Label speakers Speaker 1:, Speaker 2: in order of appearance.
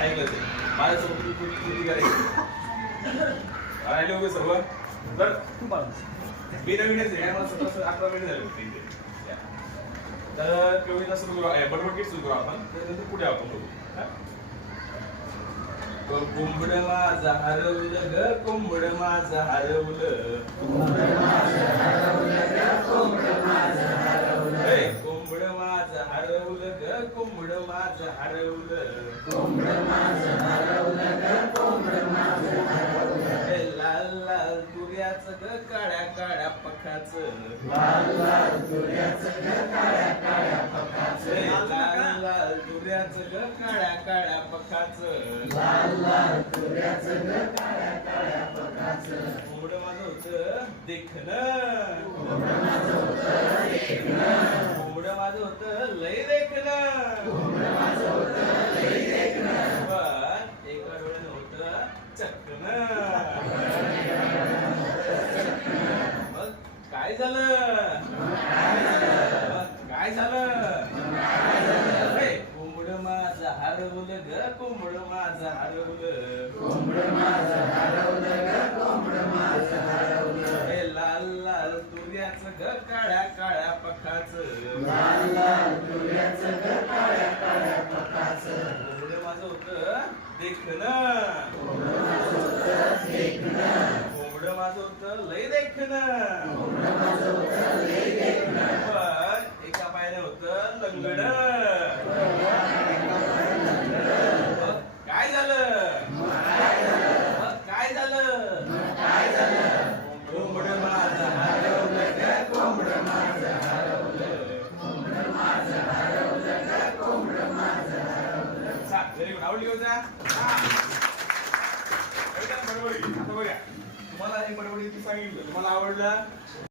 Speaker 1: ऐकलं ते माझ्यासोबत तुम्ही पूर्ण किती करायची राहिले होते सर्व. तर मी नवीनच आहे काय मला सतरा अठरा मिनिट झाले होते इथे. तर कविता सुरू करू ए, बडबड सुरू करू आपण. त्यानंतर पुढे आपण बघू. हा? माझं हरवलं ग कोंबड माझं हरवलं. माझं हरवलं. ए, लाल लाल तुऱ्याचं ग काळ्या काळ्या पखाचं. ए, लाल लाल तुऱ्याचं ग काळ्या काळ्या पखाचं. कोंबड माझं होतं देखणं. कोंबड माझं होतं लय देखणं. पण एका डोळ्यानं होतं चक्कन. मग काय झालं? काय झालं? कोंबड माझं हरवलं ग कोंबड माझं हरवलं. हे लाल लाल तुऱ्याचं ग काळ्या काळ्या पखाचं. देखणं. कोंबड माझं होतं लय देखणं पण एका पायाने होतं लंगड मग काय झालं मग काय झालं कोंबड माझं हरवलं ग कोंबड माझं हरवलं चा, आवडली होता बडबडी. आता बघा. तुम्हाला हे बडबडी सांगितलं. तुम्हाला आवडलं?